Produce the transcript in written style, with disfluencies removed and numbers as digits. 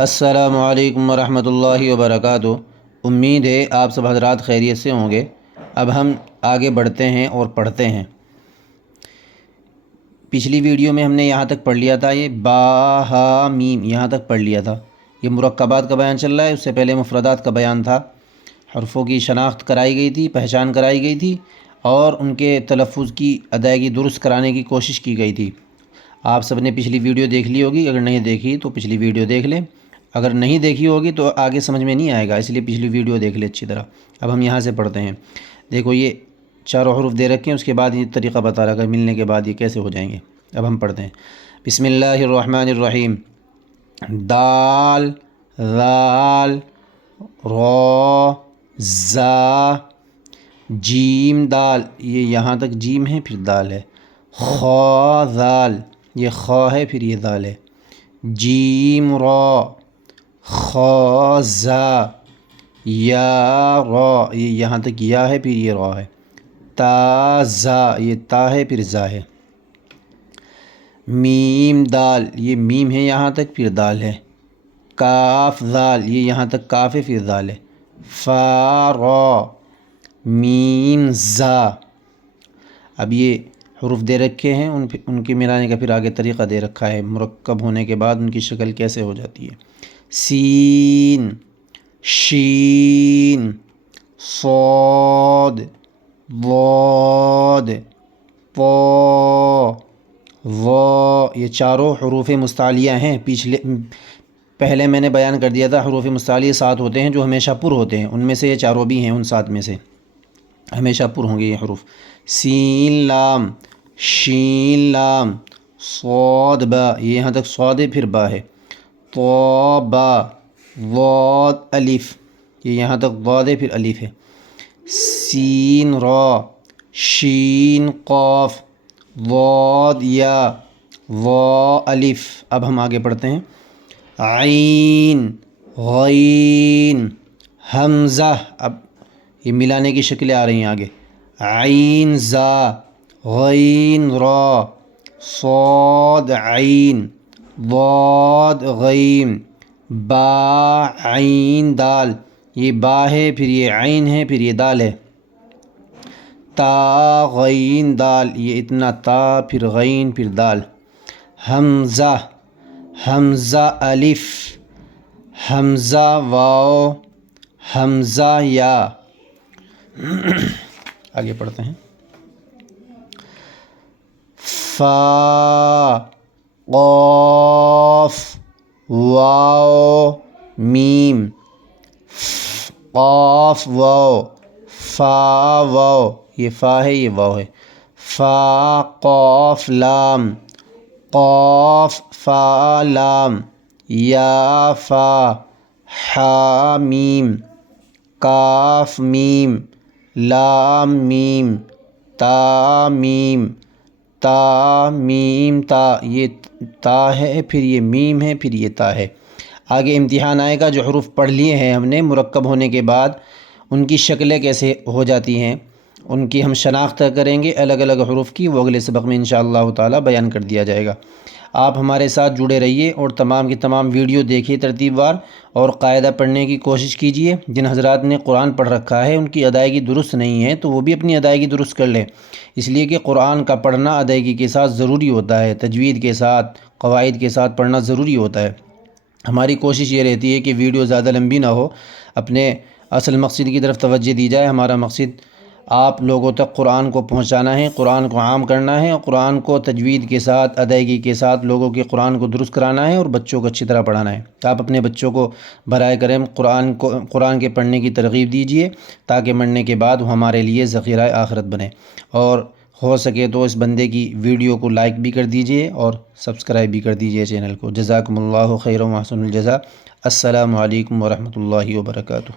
السلام علیکم ورحمۃ اللہ وبرکاتہ۔ امید ہے آپ سب حضرات خیریت سے ہوں گے۔ اب ہم آگے بڑھتے ہیں اور پڑھتے ہیں۔ پچھلی ویڈیو میں ہم نے یہاں تک پڑھ لیا تھا، یہ با ہا میم یہاں تک پڑھ لیا تھا۔ یہ مرکبات کا بیان چل رہا ہے، اس سے پہلے مفردات کا بیان تھا۔ حرفوں کی شناخت کرائی گئی تھی، پہچان کرائی گئی تھی اور ان کے تلفظ کی ادائیگی درست کرانے کی کوشش کی گئی تھی۔ آپ سب نے پچھلی ویڈیو دیکھ لی ہوگی، اگر نہیں دیکھی تو پچھلی ویڈیو دیکھ لیں، اگر نہیں دیکھی ہوگی تو آگے سمجھ میں نہیں آئے گا، اس لیے پچھلی ویڈیو دیکھ لیں اچھی طرح۔ اب ہم یہاں سے پڑھتے ہیں۔ دیکھو یہ چاروں حروف دے رکھے ہیں، اس کے بعد یہ طریقہ بتا رہا ہے ملنے کے بعد یہ کیسے ہو جائیں گے۔ اب ہم پڑھتے ہیں۔ بسم اللہ الرحمن الرحیم۔ دال، ذال، را، زا، جیم دال، یہ یہاں تک جیم ہے پھر دال ہے۔ خا ذال، یہ خا ہے پھر یہ دال ہے۔ جیم را، خا زا، یا را، یہ یہاں تک یا ہے پھر یہ را ہے۔ تا زا، یہ تا ہے پھر زا ہے۔ میم دال، یہ میم ہے یہاں تک پھر دال ہے۔ کاف ذال، یہ یہاں تک کاف ہے پھر دال ہے۔ فا را، میم زا۔ اب یہ حروف دے رکھے ہیں، ان کے ملانے کا پھر آگے طریقہ دے رکھا ہے، مرکب ہونے کے بعد ان کی شکل کیسے ہو جاتی ہے۔ سین، شین، صاد، ضاد، طا، ظا، یہ چاروں حروف مستعلیہ ہیں۔ پہلے میں نے بیان کر دیا تھا حروف مستعلیہ 7 ہوتے ہیں جو ہمیشہ پر ہوتے ہیں، ان میں سے یہ چاروں بھی ہیں، ان 7 میں سے ہمیشہ پر ہوں گے یہ حروف۔ سین لام، شین لام، صاد با، یہ یہاں تک صاد ہے پھر با ہے۔ طا با، ضاد الف، یہ یہاں تک ضاد ہے پھر الف ہے۔ سین را، شین قاف، ضاد یا، ضا الف۔ اب ہم آگے پڑھتے ہیں۔ عین، غین، حمزہ، اب یہ ملانے کی شکلیں آ رہی ہیں آگے۔ عین زا، غین را، صاد عین، ضاد غین، با عین دال، یہ با ہے پھر یہ عین ہے پھر یہ دال ہے۔ تا غین دال، یہ اتنا تا پھر غین پھر دال۔ حمزہ، حمزہ الف، حمزہ واو، حمزہ یا۔ آگے پڑھتے ہیں۔ فا، قاف، واو، میم، قاف واو، فا واو، یہ فا ہے یہ واو ہے۔ فا قاف لام، قاف فا لام، یا فا، حا میم، کاف میم، لام میم، تا میم، تا میم تا، یہ تا ہے پھر یہ میم ہے پھر یہ تا ہے۔ آگے امتحان آئے گا، جو حروف پڑھ لیے ہیں ہم نے مرکب ہونے کے بعد ان کی شکلیں کیسے ہو جاتی ہیں، ان کی ہم شناخت کریں گے الگ الگ حروف کی، وہ اگلے سبق میں انشاءاللہ تعالی بیان کر دیا جائے گا۔ آپ ہمارے ساتھ جڑے رہیے اور تمام کی تمام ویڈیو دیکھیے ترتیب وار، اور قاعدہ پڑھنے کی کوشش کیجیے۔ جن حضرات نے قرآن پڑھ رکھا ہے ان کی ادائیگی درست نہیں ہے تو وہ بھی اپنی ادائیگی درست کر لیں، اس لیے کہ قرآن کا پڑھنا ادائیگی کے ساتھ ضروری ہوتا ہے، تجوید کے ساتھ، قواعد کے ساتھ پڑھنا ضروری ہوتا ہے۔ ہماری کوشش یہ رہتی ہے کہ ویڈیو زیادہ لمبی نہ ہو، اپنے اصل مقصد کی طرف توجہ دی جائے۔ ہمارا مقصد آپ لوگوں تک قرآن کو پہنچانا ہے، قرآن کو عام کرنا ہے، اور قرآن کو تجوید کے ساتھ، ادائیگی کے ساتھ لوگوں کے قرآن کو درست کرانا ہے اور بچوں کو اچھی طرح پڑھانا ہے۔ آپ اپنے بچوں کو برائے کرم قرآن کے پڑھنے کی ترغیب دیجیے تاکہ مرنے کے بعد وہ ہمارے لیے ذخیرہ آخرت بنے، اور ہو سکے تو اس بندے کی ویڈیو کو لائک بھی کر دیجیے اور سبسکرائب بھی کر دیجیے چینل کو۔ جزاکم اللہ خیر و احسن الجزاء۔ السلام علیکم ورحمۃ اللہ وبرکاتہ۔